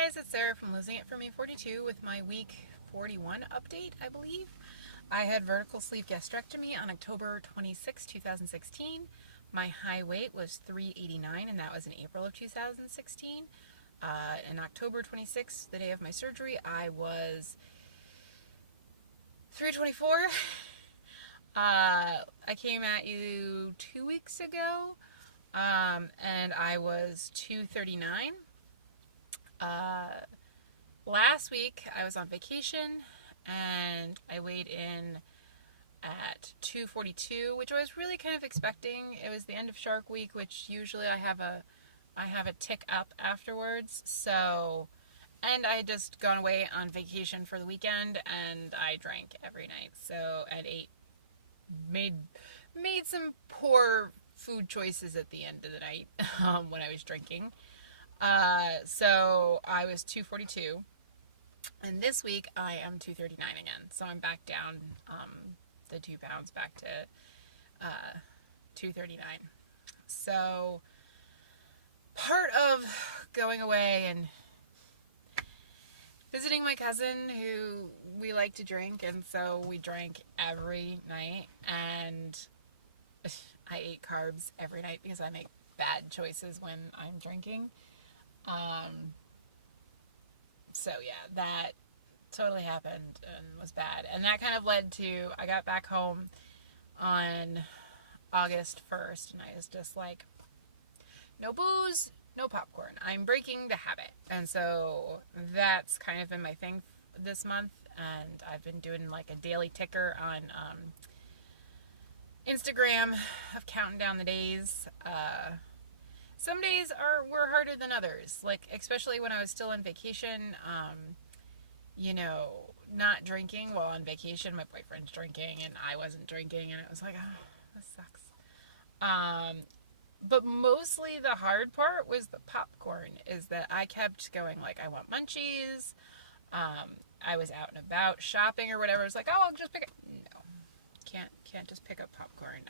guys, it's Sarah from Losing It For Me 42 with my week 41 update, I believe. I had vertical sleeve gastrectomy on October 26, 2016. My high weight was 389, and that was in April of 2016. In October 26th, the day of my surgery, I was 324. I came at you 2 weeks ago, and I was 239. Last week I was on vacation and I weighed in at 242, which I was really kind of expecting. It was the end of Shark Week, which usually I have a tick up afterwards. So, and I had just gone away on vacation for the weekend and I drank every night. So, and made some poor food choices at the end of the night when I was drinking. So I was 242, and this week I am 239 again. So I'm back down the 2 pounds back to 239. So part of going away and visiting my cousin, who we like to drink, and so we drank every night, and I ate carbs every night because I make bad choices when I'm drinking. So yeah, that totally happened and was bad. And that kind of led to, I got back home on August 1st and I was just like, no booze, no popcorn. I'm breaking the habit. And so that's kind of been my thing this month. And I've been doing like a daily ticker on Instagram of counting down the days. Some days were harder than others, like especially when I was still on vacation, not drinking while on vacation. My boyfriend's drinking and I wasn't drinking, and it was like, oh, this sucks. But mostly the hard part was the popcorn, is that I kept going like, I want munchies. I was out and about shopping or whatever. I was like, oh, I'll just pick it. No, can't just pick up popcorn.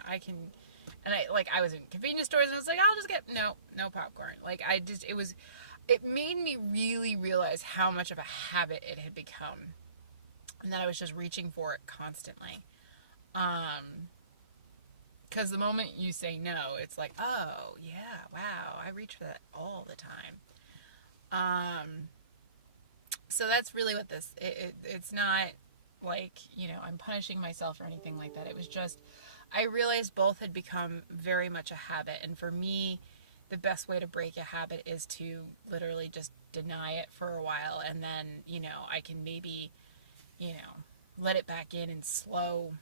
And I was in convenience stores and I was like, I'll just get, no popcorn. Like, it made me really realize how much of a habit it had become. And that I was just reaching for it constantly. Because the moment you say no, it's like, oh, yeah, wow, I reach for that all the time. So that's really what it's not like, I'm punishing myself or anything like that. It was just, I realized both had become very much a habit, and for me, the best way to break a habit is to literally just deny it for a while, and then, I can maybe, let it back in slow,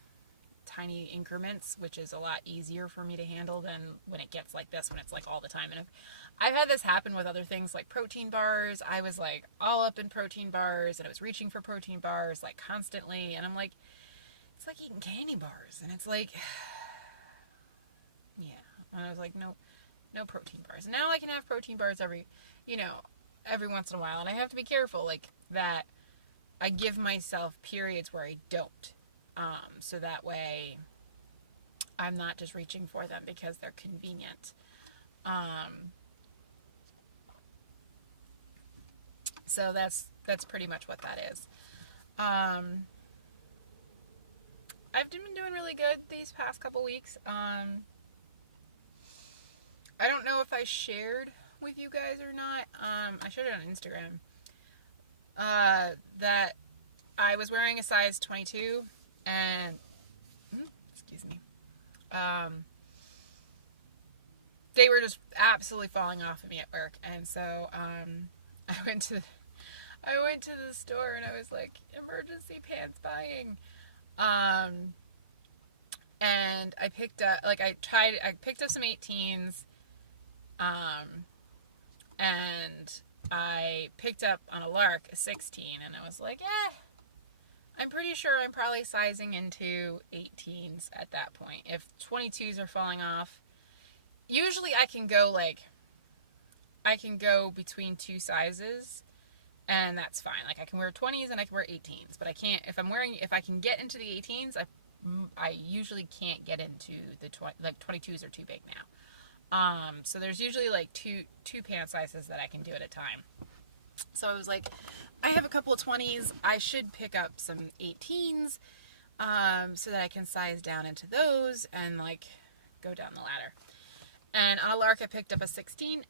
tiny increments, which is a lot easier for me to handle than when it gets like this, when it's like all the time. And I've had this happen with other things like protein bars. I was like all up in protein bars, and I was reaching for protein bars like constantly, and I'm like, it's like eating candy bars, and it's like, yeah. And I was like, no protein bars. And now I can have protein bars every once in a while, and I have to be careful, like, that I give myself periods where I don't, so that way I'm not just reaching for them because they're convenient. So that's pretty much what that is. I've been doing really good these past couple weeks. I don't know if I shared with you guys or not. I shared it on Instagram. That I was wearing a size 22, and excuse me. They were just absolutely falling off of me at work, and so I went to the store and I was like, emergency pants buying. And I picked up, I picked up some 18s, and I picked up on a lark a 16, and I was like, I'm pretty sure I'm probably sizing into 18s at that point. If 22s are falling off, usually I can go between two sizes, and that's fine. Like, I can wear 20s and I can wear 18s, but I can't, if I can get into the 18s, I usually can't get into the 22s are too big now. So there's usually like two pant sizes that I can do at a time. So I was like, I have a couple of 20s. I should pick up some 18s so that I can size down into those and like go down the ladder. And on a lark, I picked up a 16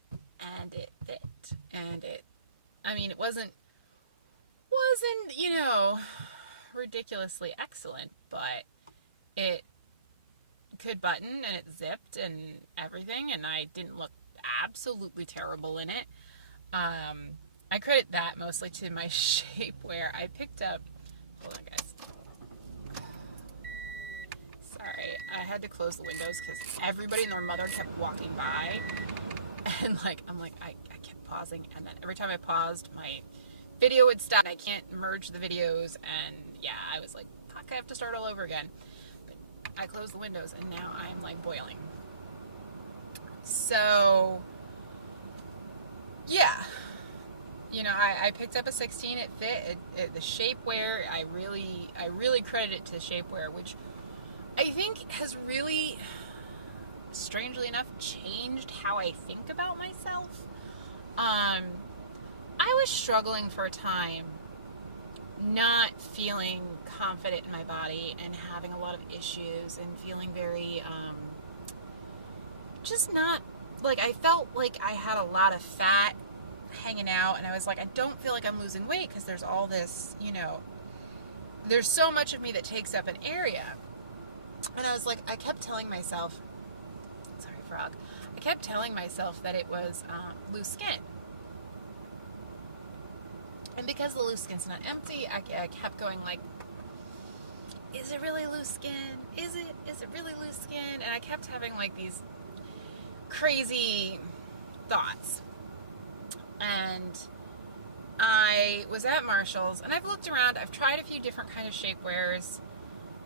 and it fit. And it wasn't, ridiculously excellent, but it could button and it zipped and everything, and I didn't look absolutely terrible in it. I credit that mostly to my shapewear. I picked up, hold on guys, sorry, I had to close the windows because everybody and their mother kept walking by, and I kept pausing, and then every time I paused, my video would stop. I can't merge the videos, and yeah, I was like, fuck, I have to start all over again. But I closed the windows, and now I'm like boiling. So yeah, I picked up a 16. It fit. The shapewear, I really credit it to the shapewear, which I think has really, strangely enough, changed how I think about myself. I was struggling for a time, not feeling confident in my body and having a lot of issues and feeling very, just not, like, I felt like I had a lot of fat hanging out, and I was like, I don't feel like I'm losing weight because there's all this, there's so much of me that takes up an area. And I was like, I kept telling myself, sorry, frog, I kept telling myself that it was loose skin. And because the loose skin's not empty, I kept going like, is it really loose skin? Is it really loose skin? And I kept having like these crazy thoughts. And I was at Marshall's, and I've looked around. I've tried a few different kind of shapewears.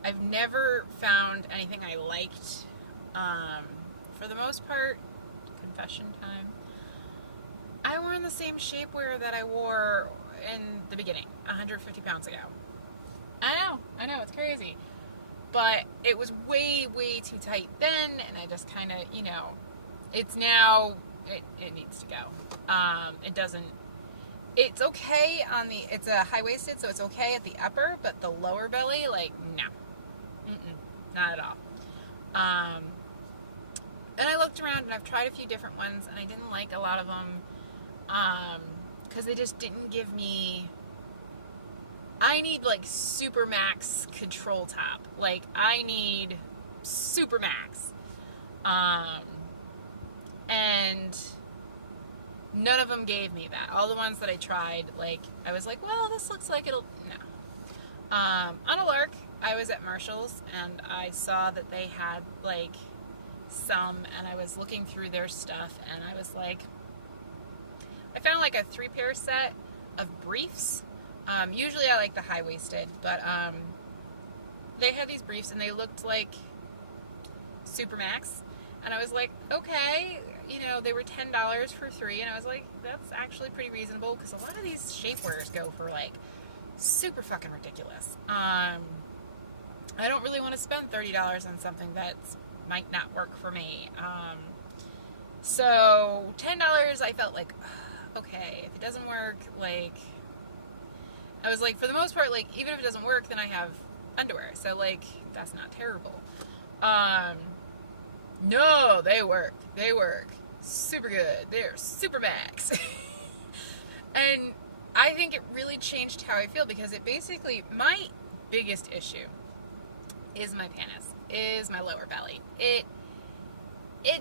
I've never found anything I liked. For the most part, confession time, I wore the same shapewear that I wore in the beginning, 150 pounds ago. I know, it's crazy. But it was way, way too tight then, and I just kind of, it's now, it needs to go. It doesn't, it's okay it's a high-waisted, so it's okay at the upper, but the lower belly, like, no. Not at all. And I looked around, and I've tried a few different ones, and I didn't like a lot of them, because they just didn't give me, I need, like, super max control top. Like, I need super max. And none of them gave me that. All the ones that I tried, like, I was like, well, this looks like it'll, no. On a lark, I was at Marshall's, and I saw that they had, like, some, and I was looking through their stuff, and I was like, I found, like, a 3-pair set of briefs. Usually I like the high-waisted, but, they had these briefs, and they looked like super max, and I was like, okay, they were $10 for 3, and I was like, that's actually pretty reasonable, because a lot of these shapewears go for, like, super fucking ridiculous. I don't really want to spend $30 on something that might not work for me. So $10, I felt like, okay, if it doesn't work, like, I was like, for the most part, like, even if it doesn't work, then I have underwear, so, like, that's not terrible. No, they work super good, they're super max. And I think it really changed how I feel, because it basically, my biggest issue is my penis, is my lower belly. It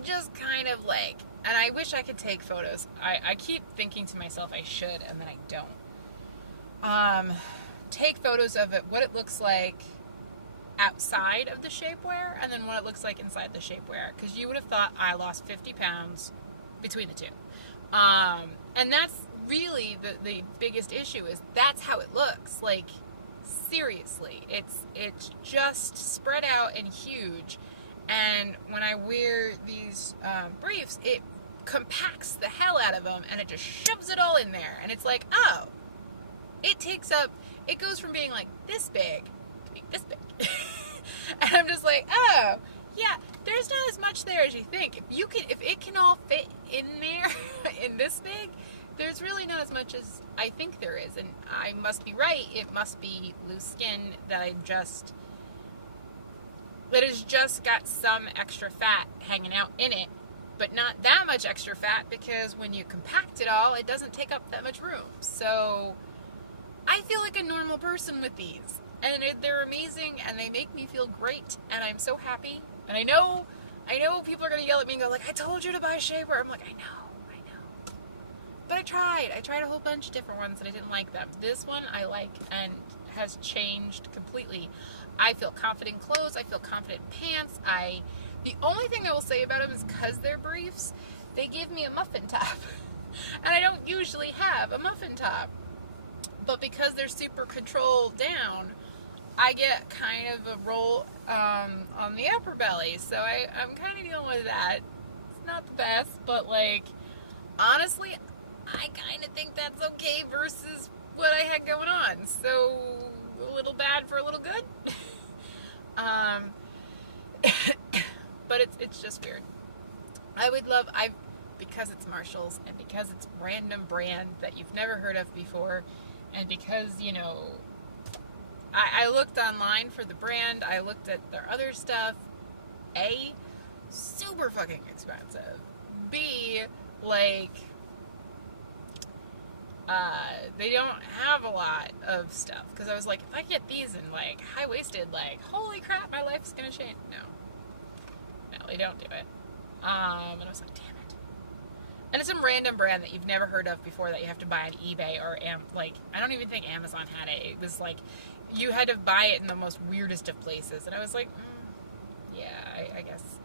just kind of like, and I wish I could take photos. I keep thinking to myself I should, and then I don't. Take photos of it, what it looks like outside of the shapewear, and then what it looks like inside the shapewear, because you would have thought I lost 50 pounds between the two. And that's really the biggest issue, is that's how it looks. Like, seriously, it's just spread out and huge, and when I wear these briefs, it compacts the hell out of them, and it just shoves it all in there, and it's like, oh, it goes from being like this big to being this big. And I'm just like, oh, yeah, there's not as much there as you think. If it can all fit in there in this big, there's really not as much as I think there is, and I must be right. It must be loose skin that has just got some extra fat hanging out in it, but not that much extra fat, because when you compact it all, it doesn't take up that much room. So I feel like a normal person with these, and they're amazing, and they make me feel great, and I'm so happy. And I know people are gonna yell at me and go like, "I told you to buy Shapewear." I'm like, I know. But I tried a whole bunch of different ones and I didn't like them. This one I like and has changed completely. I feel confident in clothes. I feel confident in pants. The only thing I will say about them is because they're briefs, they give me a muffin top. And I don't usually have a muffin top. But because they're super controlled down, I get kind of a roll on the upper belly. So I'm kind of dealing with that. It's not the best, but like, honestly, I kind of think that's okay versus what I had going on. So a little bad for a little good. But it's just weird. Because it's Marshall's and because it's random brand that you've never heard of before, and because, I looked online for the brand, I looked at their other stuff. A, super fucking expensive. B, like, they don't have a lot of stuff. Because I was like, if I get these in, like, high-waisted, like, holy crap, my life's gonna change. No, they don't do it. And I was like, damn it. And it's some random brand that you've never heard of before that you have to buy on eBay or, I don't even think Amazon had it. It was like, you had to buy it in the most weirdest of places. And I was like, yeah, I guess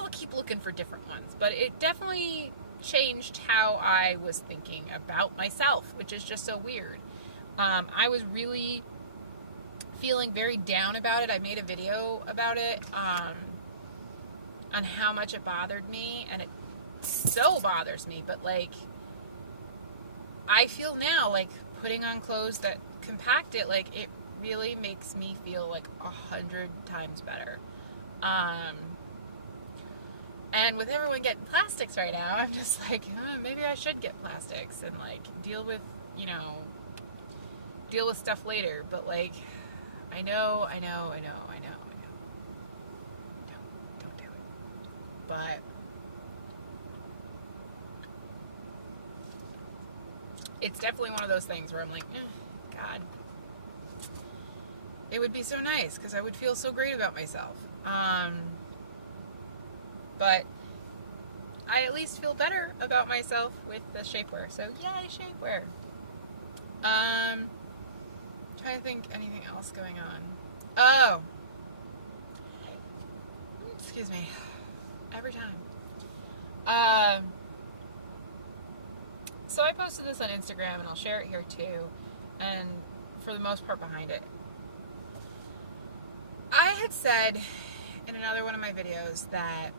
I'll keep looking for different ones. But it definitely changed how I was thinking about myself, which is just so weird. I was really feeling very down about it. I made a video about it, on how much it bothered me, and it so bothers me, but like, I feel now like putting on clothes that compact it, like, it really makes me feel like 100 times better. And with everyone getting plastics right now, I'm just like, maybe I should get plastics and like deal with stuff later. But like, I know. Don't do it. But it's definitely one of those things where I'm like, God, it would be so nice because I would feel so great about myself. But I at least feel better about myself with the shapewear. So yay, shapewear. Trying to think anything else going on. Oh, excuse me. Every time. So I posted this on Instagram, and I'll share it here too. And for the most part, behind it, I had said in another one of my videos that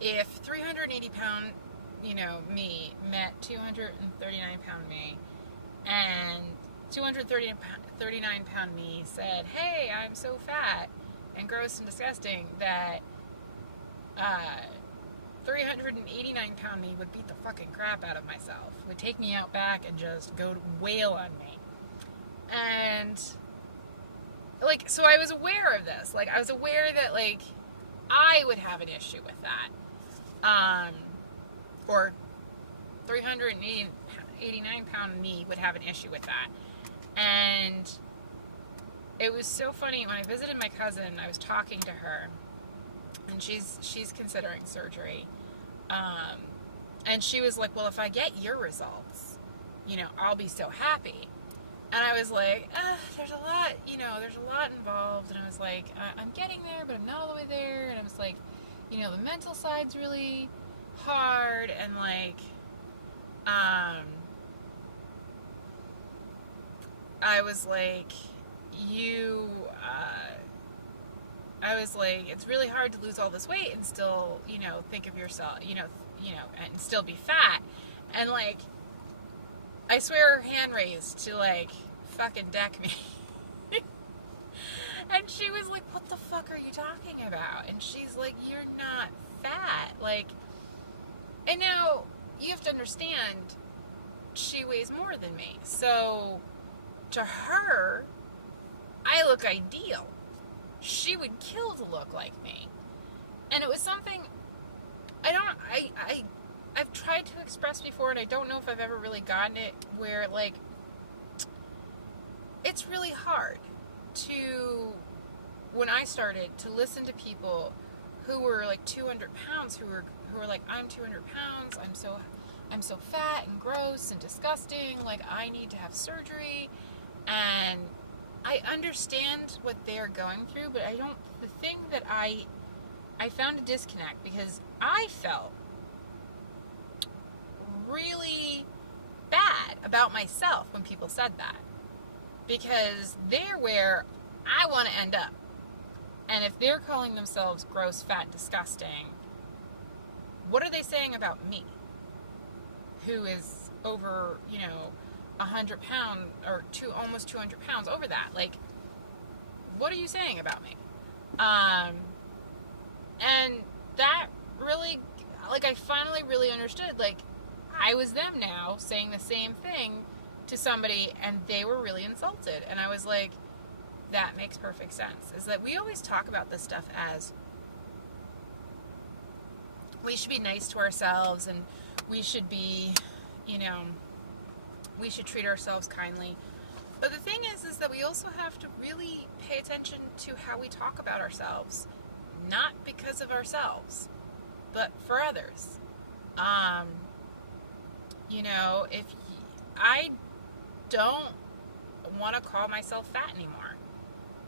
if 380 pound, me met 239 pound me, and 239 pound me said, hey, I'm so fat and gross and disgusting, that 389 pound me would beat the fucking crap out of myself, would take me out back and just go to wail on me. And like, so I was aware of this. Like, I was aware that like I would have an issue with that. Or 389 pound me would have an issue with that. And it was so funny, when I visited my cousin, I was talking to her, and she's considering surgery. And she was like, well, if I get your results, I'll be so happy. And I was like, there's a lot involved. And I was like, I'm getting there, but I'm not all the way there. And I was like, the mental side's really hard, and like, I was like, it's really hard to lose all this weight and still, think of yourself, and still be fat. And like, I swear her hand raised to like fucking deck me. And she was like, what the fuck are you talking about? And she's like, you're not fat. Like, and now you have to understand, she weighs more than me. So to her, I look ideal. She would kill to look like me. And it was something I've tried to express before, and I don't know if I've ever really gotten it, where, like, it's really hard to, when I started, to listen to people who were like 200 pounds, who were like, I'm 200 pounds, I'm so fat and gross and disgusting, like, I need to have surgery. And I understand what they're going through, but the thing that I found a disconnect, because I felt really bad about myself when people said that, because they're where I want to end up. And if they're calling themselves gross, fat, disgusting, what are they saying about me, who is over, 100 pounds, or almost 200 pounds over that? Like, what are you saying about me? And that really, like, I finally really understood, like, I was them now saying the same thing to somebody, and they were really insulted. And I was like, that makes perfect sense. Is that we always talk about this stuff as we should be nice to ourselves, and we should be, we should treat ourselves kindly. But the thing is that we also have to really pay attention to how we talk about ourselves, not because of ourselves, but for others. If I don't want to call myself fat anymore.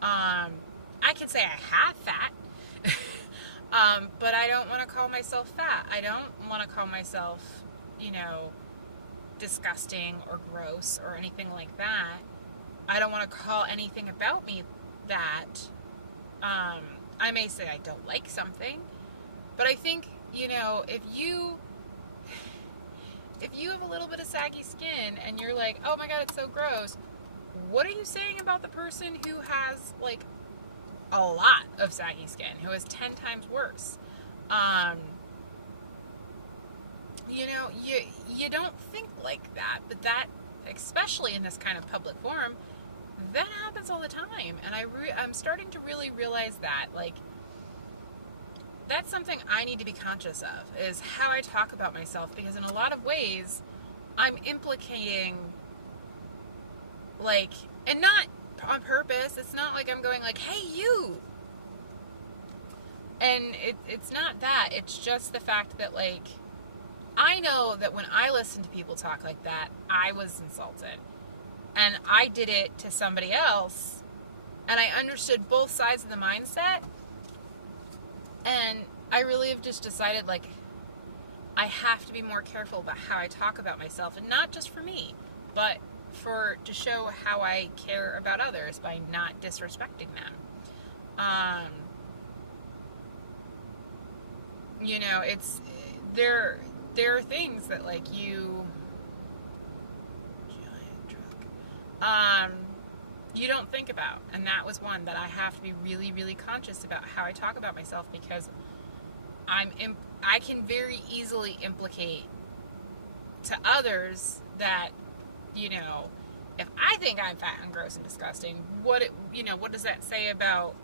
I can say I have fat, but I don't want to call myself fat. I don't want to call myself, disgusting or gross or anything like that. I don't want to call anything about me that. I may say I don't like something, but I think, if you have a little bit of saggy skin and you're like, oh my God, it's so gross, what are you saying about the person who has, like, a lot of saggy skin, who is 10 times worse? You don't think like that, but that, especially in this kind of public forum, that happens all the time. And I'm starting to really realize that, like, that's something I need to be conscious of, is how I talk about myself, because in a lot of ways, I'm implicating, like, and not on purpose. It's not like I'm going like, hey, you. And it's not that. It's just the fact that, like, I know that when I listen to people talk like that, I was insulted. And I did it to somebody else, and I understood both sides of the mindset. And I really have just decided, like, I have to be more careful about how I talk about myself, and not just for me, but to show how I care about others by not disrespecting them. It's there are things that, like, you don't think about, and that was one that I have to be really, really conscious about how I talk about myself, because I can very easily implicate to others that, if I think I'm fat and gross and disgusting, what does that say about,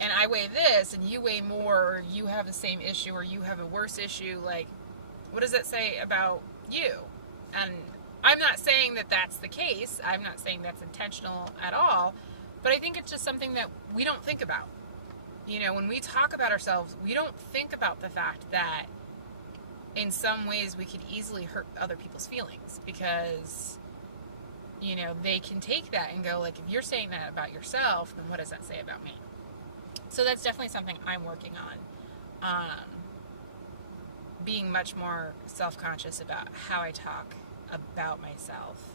and I weigh this and you weigh more, or you have the same issue, or you have a worse issue, like, what does that say about you? And I'm not saying that that's the case. I'm not saying that's intentional at all, but I think it's just something that we don't think about. When we talk about ourselves, we don't think about the fact that in some ways we could easily hurt other people's feelings, because, they can take that and go, like, if you're saying that about yourself, then what does that say about me? So that's definitely something I'm working on. Being much more self-conscious about how I talk about myself,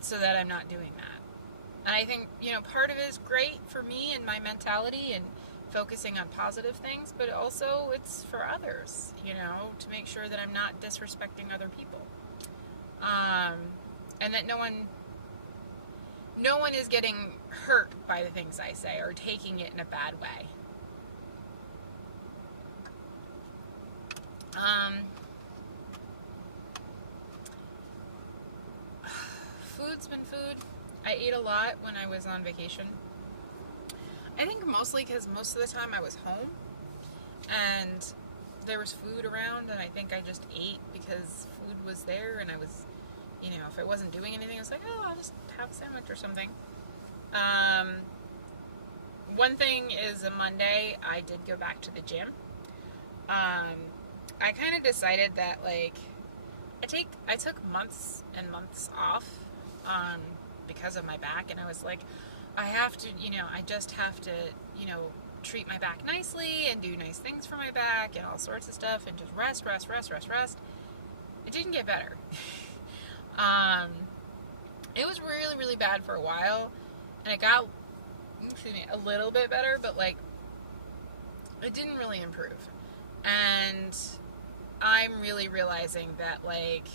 so that I'm not doing that. And I think, part of it is great for me and my mentality and focusing on positive things, but also it's for others, to make sure that I'm not disrespecting other people. And that no one is getting hurt by the things I say or taking it in a bad way. food's been food. I ate a lot when I was on vacation. I think mostly because most of the time I was home and there was food around, and I think I just ate because food was there, and I was, you know, if I wasn't doing anything, I was like, oh, I'll just have a sandwich or something. One thing is, a Monday, I did go back to the gym. I kind of decided that, like, I took months and months off, because of my back, and I was like, I have to, you know, I just have to, you know, treat my back nicely and do nice things for my back and all sorts of stuff and just rest. It didn't get better. It was really, really bad for a while, and it got, a little bit better, but, like, it didn't really improve. And I'm really realizing that, like,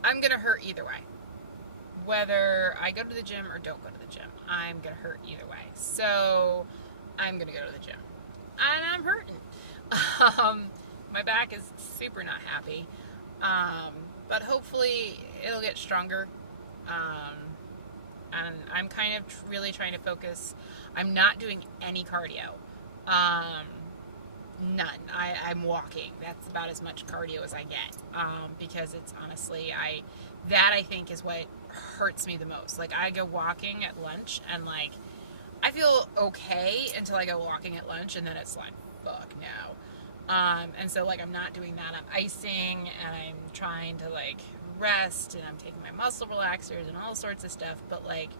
I'm gonna hurt either way. Whether I go to the gym or don't go to the gym, I'm gonna hurt either way. So I'm gonna go to the gym, and I'm hurting. My back is super not happy, but hopefully it'll get stronger. And I'm kind of really trying to focus. I'm not doing any cardio. None. I'm walking. That's about as much cardio as I get, because it's honestly, I think is what hurts me the most. Like, I go walking at lunch, and, like, I feel okay until I go walking at lunch, and then it's like, fuck no. And so, like, I'm not doing that. I'm icing, and I'm trying to, like, rest, and I'm taking my muscle relaxers and all sorts of stuff, but, like,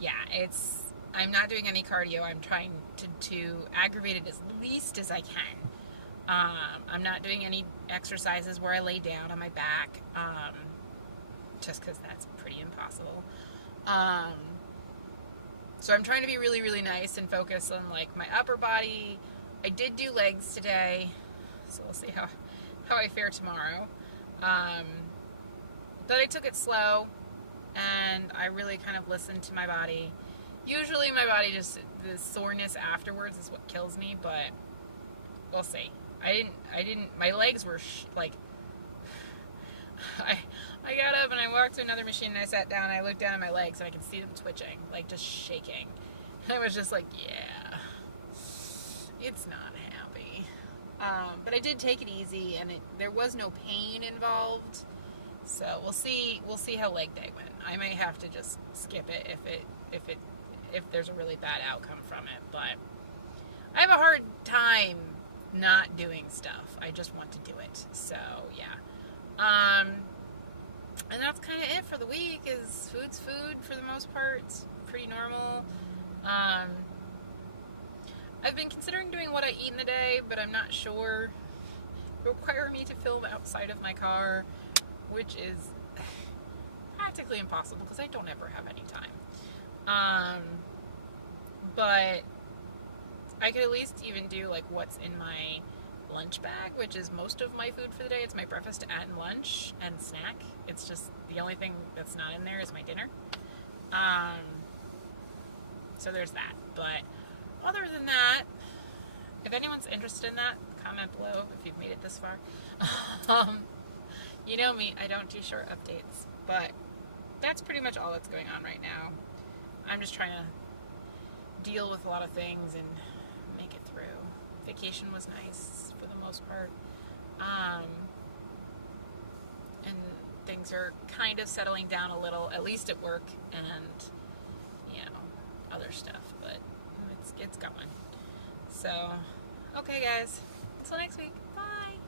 yeah, I'm not doing any cardio. I'm trying to aggravate it as least as I can. I'm not doing any exercises where I lay down on my back, just because that's pretty impossible. So I'm trying to be really, really nice and focus on, like, my upper body. I did do legs today, so we'll see how I fare tomorrow. But I took it slow, and I really kind of listened to my body. Usually my body the soreness afterwards is what kills me, but we'll see. My legs were, I got up and I walked to another machine, and I sat down, and I looked down at my legs, and I could see them twitching, like, just shaking. And I was just like, yeah, it's not happy. But I did take it easy, and there was no pain involved. So we'll see how leg day went. I may have to just skip it if there's a really bad outcome from it. But I have a hard time not doing stuff. I just want to do it. So yeah. And that's kind of it for the week. Is food's food for the most part. It's pretty normal. I've been considering doing what I eat in the day, but I'm not sure. It would require me to film outside of my car, which is practically impossible because I don't ever have any time. But I could at least even do, like, what's in my lunch bag, which is most of my food for the day. It's my breakfast and lunch and snack. It's just the only thing that's not in there is my dinner. So there's that. But other than that, if anyone's interested in that, comment below if you've made it this far. You know me, I don't do short updates, but that's pretty much all that's going on right now. I'm just trying to deal with a lot of things and make it through. Vacation was nice for the most part. And things are kind of settling down a little, at least at work and, other stuff, but it's going. So, okay guys, until next week, bye!